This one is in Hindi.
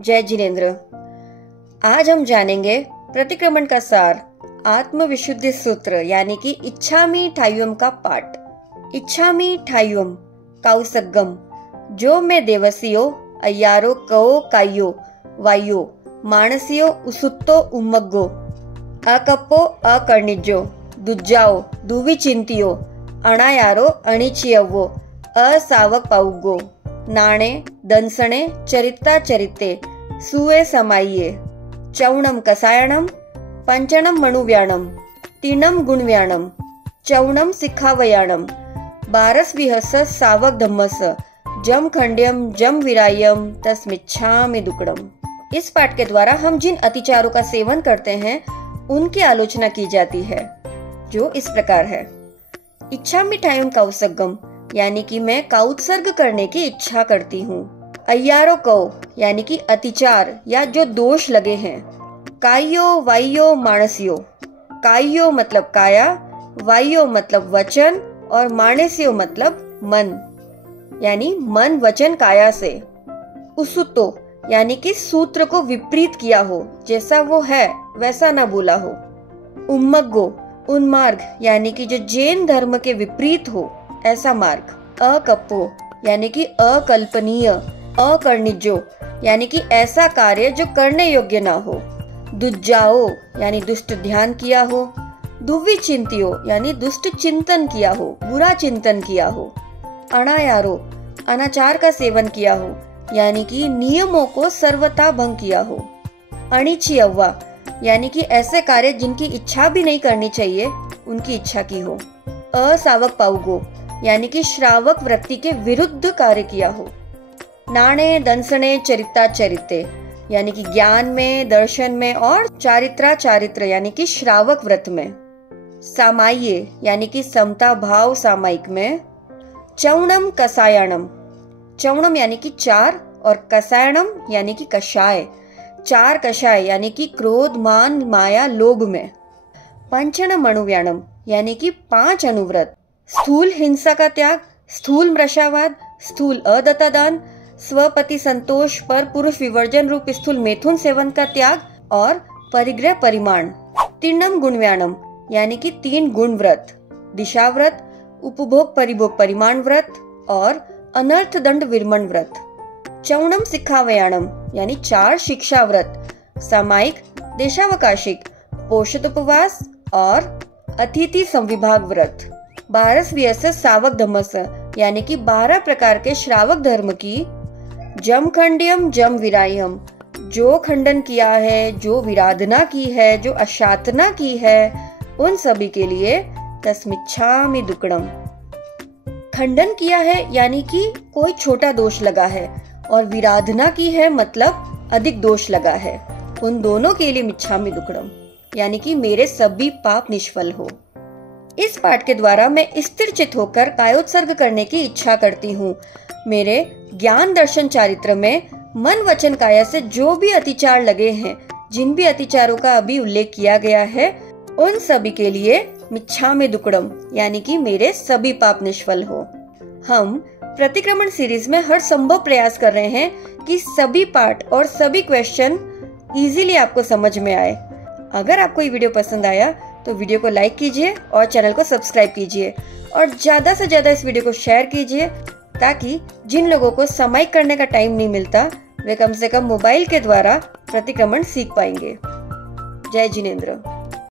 जय जिनेन्द्र। आज हम जानेंगे प्रतिक्रमण का सार, आत्मविशुद्धि सूत्र यानी कि इच्छामि ठाय्वम का पाठ। इच्छामि ठाय्वम काउसग्गम, जो मैं देवसियो अय्यारो कओ कायो वायो मानसियो उसुत्तो उम्मग्गो अकप्पो अकर्णिजो दुज्जाओ दुविचिंतियो अणायारो अणिचियव्वो असावक पाउगो नाणे दंसणे चरिता चरिते सुए समाइये चौणम कसायणम पंचणम मणुव्याणम तीणम गुणव्याणम चौणम सिखावयाणम बारस विहस सावक धम्मस जम खंड्यम जम विरायम तस्मिच्छामि दुक्कडम। इस पाठ के द्वारा हम जिन अतिचारों का सेवन करते हैं उनकी आलोचना की जाती है, जो इस प्रकार है। इच्छामि ठाय्वम काउसग्गम यानी कि मैं काउत्सर्ग करने की इच्छा करती हूँ। अय्यारो कौ यानी कि अतिचार या जो दोष लगे हैं। कायो वायो मानसियो, कायो मतलब काया, वायो मतलब वचन और मानसियो मतलब मन, यानी मन वचन काया से। उसुतो यानी कि सूत्र को विपरीत किया हो, जैसा वो है वैसा ना बोला हो। उम्मग्गो उन्मार्ग यानी कि जो जैन धर्म के विपरीत हो ऐसा मार्ग। अकप्पो यानी कि अकल्पनीय, अकर्णिजो यानी कि ऐसा कार्य जो करने योग्य ना हो। दुज्जाओ यानी दुष्ट ध्यान किया हो। दुविचिंतियो यानी दुष्ट चिंतन किया हो, बुरा चिंतन किया हो। अणायारो अनाचार का सेवन किया हो, यानी कि नियमों को सर्वथा भंग किया हो। अणिचियव्वा यानी कि ऐसे कार्य जिनकी इच्छा भी नहीं करनी चाहिए उनकी इच्छा की हो। असावक पाउगो यानी कि श्रावक वृत्ति के विरुद्ध कार्य किया हो। नाणे दंसणे चरिता चरिते यानी कि ज्ञान में, दर्शन में और चारित्रा चारित्र यानी कि श्रावक व्रत में। सामाय्य यानी कि समता भाव सामायिक में। चौणम कसायणम, चौणम यानी कि चार और कसायणम यानी कि कषाय, चार कषाय यानी कि क्रोध मान माया लोभ में। पंचणम मणुव्याणम यानी कि 5 अनुव्रत। स्थूल हिंसा का त्याग, स्थूल मृषावाद, स्थूल अदत्तादान, स्वपति संतोष पर पुरुष विवर्जन रूप स्थूल मैथुन सेवन का त्याग और परिग्रह परिमाण। तीणम गुणव्याणम यानी कि 3 गुण व्रत, दिशा व्रत, उपभोग परिभोग परिमाण व्रत और अनर्थ दंड विरमण व्रत। चौणम सिखावयाणम यानी 4 शिक्षा व्रत, सामायिक, देशावकाशिक, पोषित उपवास और अतिथि संविभाग व्रत। 12 व्यस सावक धम्मस यानी कि 12 प्रकार के श्रावक धर्म की। जम खंड्यम जम विरायम, जो खंडन किया है, जो विराधना की है, जो अशातना की है, उन सभी के लिए तस्मिच्छामि दुक्कडम। खंडन किया है यानी कि कोई छोटा दोष लगा है और विराधना की है मतलब अधिक दोष लगा है, उन दोनों के लिए मिच्छामि दुक्कडम यानी कि मेरे सभी पाप निष्फल हो। इस पाठ के द्वारा मैं स्थिर चित होकर कायोत्सर्ग करने की इच्छा करती हूँ। मेरे ज्ञान दर्शन चारित्र में मन वचन काया से जो भी अतिचार लगे हैं, जिन भी अतिचारों का अभी उल्लेख किया गया है, उन सभी के लिए मिच्छामि दुक्कडम यानी कि मेरे सभी पाप निष्फल हो। हम प्रतिक्रमण सीरीज में हर संभव प्रयास कर रहे हैं कि सभी पाठ और सभी क्वेश्चन इजीली आपको समझ में आए। अगर आपको ये वीडियो पसंद आया तो वीडियो को लाइक कीजिए और चैनल को सब्सक्राइब कीजिए और ज्यादा से ज्यादा इस वीडियो को शेयर कीजिए, ताकि जिन लोगों को सामायिक करने का टाइम नहीं मिलता वे कम से कम मोबाइल के द्वारा प्रतिक्रमण सीख पाएंगे। जय जिनेन्द्र।